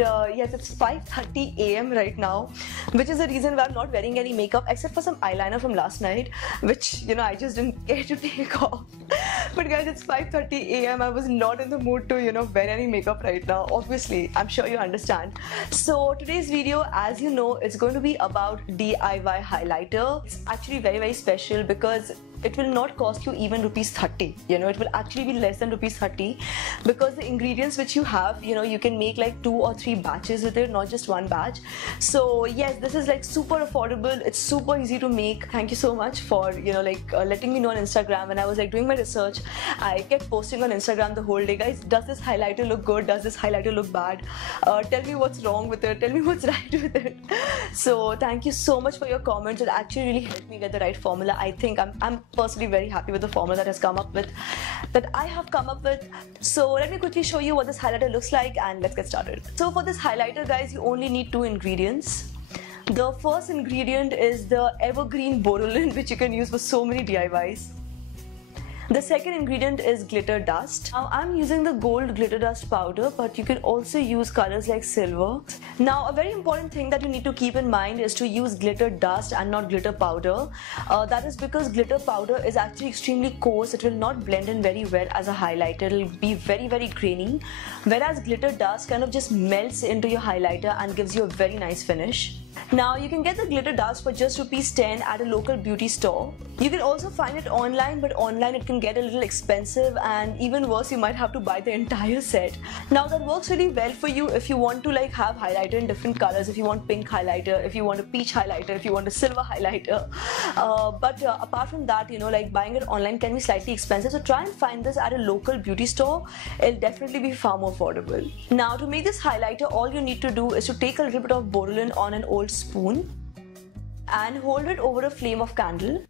and yes, it's 5:30 a.m. right now, which is the reason why I'm not wearing any makeup except for some eyeliner from last night, which I just didn't care to take off. But guys, it's 5:30 a.m. I was not in the mood to wear any makeup right now. Obviously, I'm sure you understand. So today's video, as you know, it's going to be about DIY highlighter. It's actually very, very special because it will not cost you even rupees 30. It will actually be less than rupees 30 because the ingredients which you have, you can make like 2 or 3 batches with it, not just one batch. So yes, this is like super affordable. It's super easy to make. Thank you so much for letting me know on Instagram. When I was like doing my research, I kept posting on Instagram the whole day, guys, does this highlighter look good? Does this highlighter look bad? Tell me what's wrong with it. Tell me what's right with it. So thank you so much for your comments. It actually really helped me get the right formula. I think I'm personally very happy with the formula that I have come up with. So let me quickly show you what this highlighter looks like and let's get started. So for this highlighter, guys, you only need 2 ingredients. The first ingredient is the evergreen Borolin, which you can use for so many DIYs. The second ingredient is glitter dust. Now I'm using the gold glitter dust powder, but you can also use colors like silver. Now a very important thing that you need to keep in mind is to use glitter dust and not glitter powder. That is because glitter powder is actually extremely coarse. It will not blend in very well as a highlighter. It will be very, very grainy. Whereas glitter dust kind of just melts into your highlighter and gives you a very nice finish. Now you can get the glitter dust for just rupees 10 at a local beauty store. You can also find it online, but online it can get a little expensive, and even worse, you might have to buy the entire set. Now that works really well for you if you want to have highlighter in different colors, if you want pink highlighter, if you want a peach highlighter, if you want a silver highlighter. But apart from that, buying it online can be slightly expensive, so try and find this at a local beauty store. It'll definitely be far more affordable. Now to make this highlighter, all you need to do is to take a little bit of Borolin on an old spoon and hold it over a flame of candle.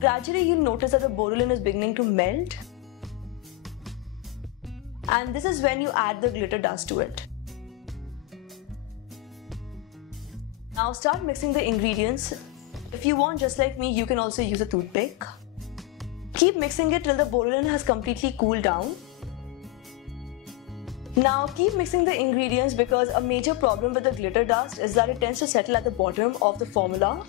Gradually you'll notice that the Borolin is beginning to melt, and this is when you add the glitter dust to it. Now start mixing the ingredients. If you want, just like me, you can also use a toothpick. Keep mixing it till the Borolin has completely cooled down. Now keep mixing the ingredients because a major problem with the glitter dust is that it tends to settle at the bottom of the formula.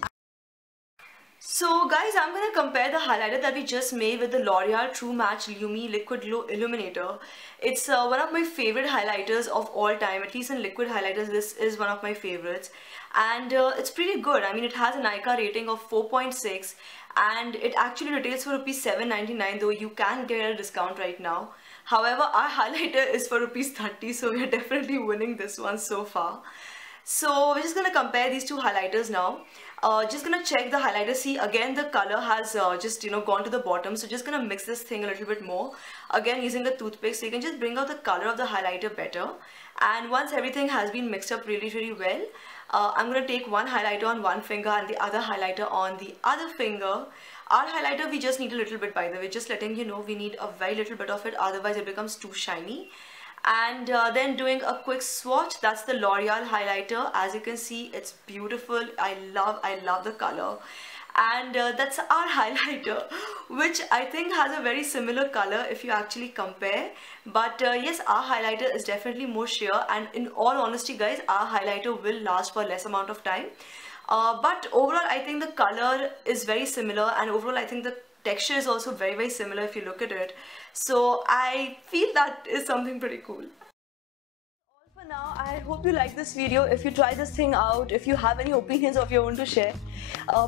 So guys, I'm going to compare the highlighter that we just made with the L'Oreal True Match Lumi Liquid Glow Illuminator. It's one of my favorite highlighters of all time. At least in liquid highlighters, this is one of my favorites. And it's pretty good. I mean, it has a Nykaa rating of 4.6 and it actually retails for rupees 7.99, though you can get a discount right now. However, our highlighter is for rupees 30, so we are definitely winning this one so far. So we're just going to compare these two highlighters now. Just going to check the highlighter. See, again the color has just gone to the bottom, so just going to mix this thing a little bit more. Again using the toothpick, so you can just bring out the color of the highlighter better. And once everything has been mixed up really, really well, I'm going to take one highlighter on one finger and the other highlighter on the other finger. Our highlighter, we just need a little bit, by the way, just letting you know, we need a very little bit of it, otherwise it becomes too shiny. And then doing a quick swatch. That's the L'Oreal highlighter. As you can see, it's beautiful. I love the color. And that's our highlighter, which I think has a very similar color if you actually compare. But yes, our highlighter is definitely more sheer, and in all honesty guys, our highlighter will last for less amount of time. But overall I think the color is very similar, and overall I think the texture is also very, very similar if you look at it. So I feel that is something pretty cool. For now, I hope you like this video. If you try this thing out, if you have any opinions of your own to share,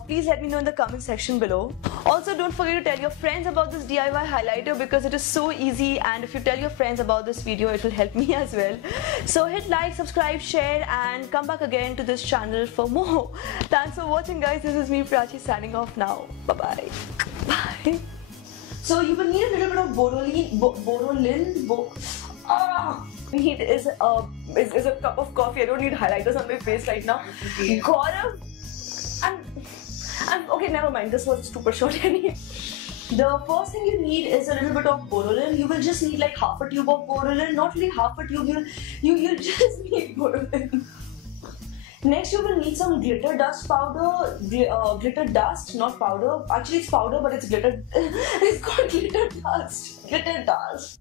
please let me know in the comment section below. Also, don't forget to tell your friends about this DIY highlighter because it is so easy, and if you tell your friends about this video, it will help me as well. So hit like, subscribe, share, and come back again to this channel for more. Thanks for watching guys. This is me, Prachi, signing off now. Bye-bye. Bye. So you will need a little bit of Borolin. Need is a cup of coffee. I don't need highlighters on my face right now. Gaurav, I'm okay. Never mind. This was super short anyway. The first thing you need is a little bit of Borolin. You will just need like half a tube of Borolin. Not really half a tube. You'll just need Borolin. Next, you will need some glitter dust powder. Glitter dust, not powder. Actually, it's powder, but it's glitter. It's called glitter dust. Glitter dust.